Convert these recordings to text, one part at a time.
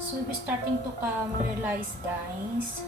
So we're starting to caramelize, guys.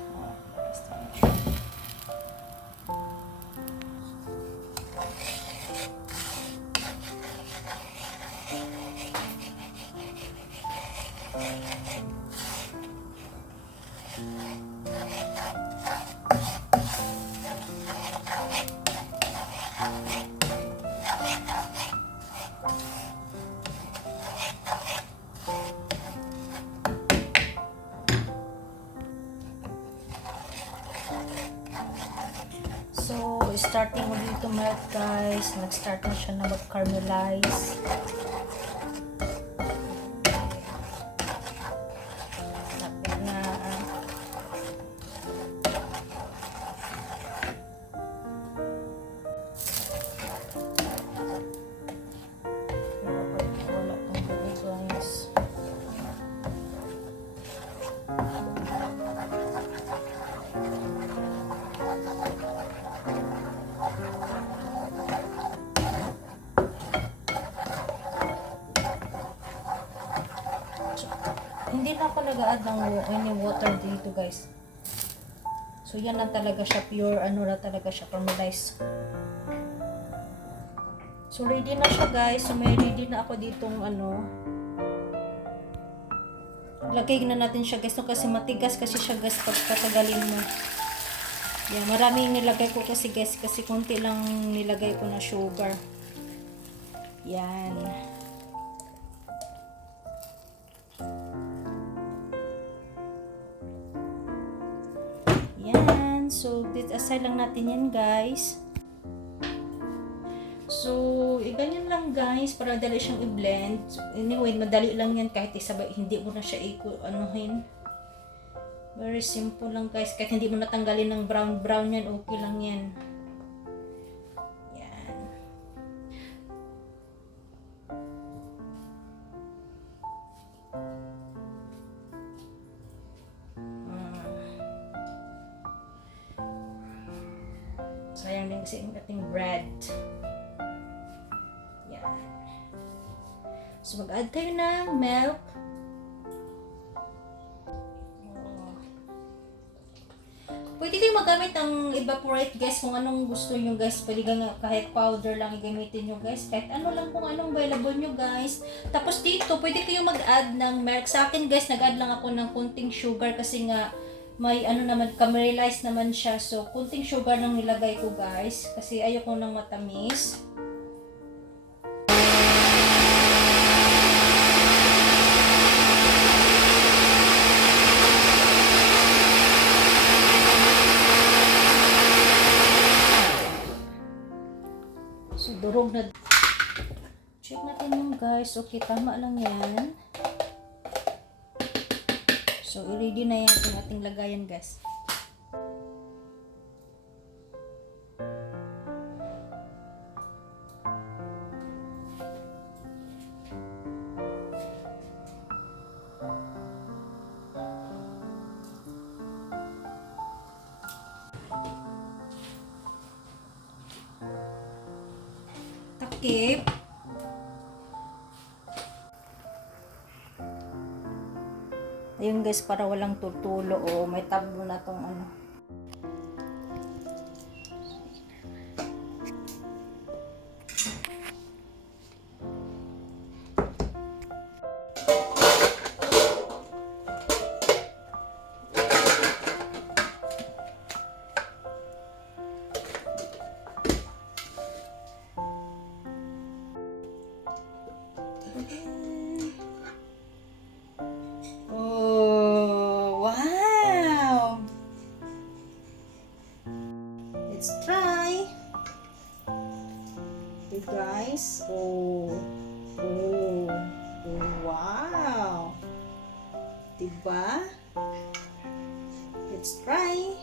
So, starting ulit to melt, guys. Nag-start na siya na mag-caramelize. Lapit na. Wala pang buo, guys. Hindi na ako nag-a-add ng any water dito, guys. So yan lang talaga siya, pure ano na talaga siya, caramelized. So ready na siya, guys. So may ready na ako ditong ano. Lagay na natin siya, guys, no, kasi matigas kasi siya, guys, pag patagalin mo. Yan, maraming nilagay ko kasi, guys, kasi konti lang nilagay ko na sugar. Yan. Yan. So, aside lang natin yan, guys. So, ganyan lang, guys, para dali siyang i-blend. So, anyway, madali lang yan kahit isabay, hindi mo na siya anuhin. Very simple lang, guys. Kahit hindi mo natanggalin ng brown yan, okay lang yan. Yan. Sayang din kasi yung ating bread. Yan. So, mag-add tayo ng milk. Pwede kayo magamit ng evaporate, guys, kung anong gusto nyo, guys. Pwede kahit powder lang i-gamitin nyo, guys. Kahit ano lang, kung anong available nyo, guys. Tapos dito, pwede kayo mag-add ng milk. Sa akin, guys, nag-add lang ako ng kunting sugar kasi nga may ano naman, caramelized naman siya. So, kunting sugar nang nilagay ko, guys. Kasi ayoko nang matamis. So, durog na. Check natin yung, guys. Okay, tama lang yan. So, i-ready na yan yung ating lagayan, guys. Takip. Ayun, guys, para walang tutulo o may tablo na tong ano. Let's try. Okay, guys. Oh, wow. Diba? Let's try.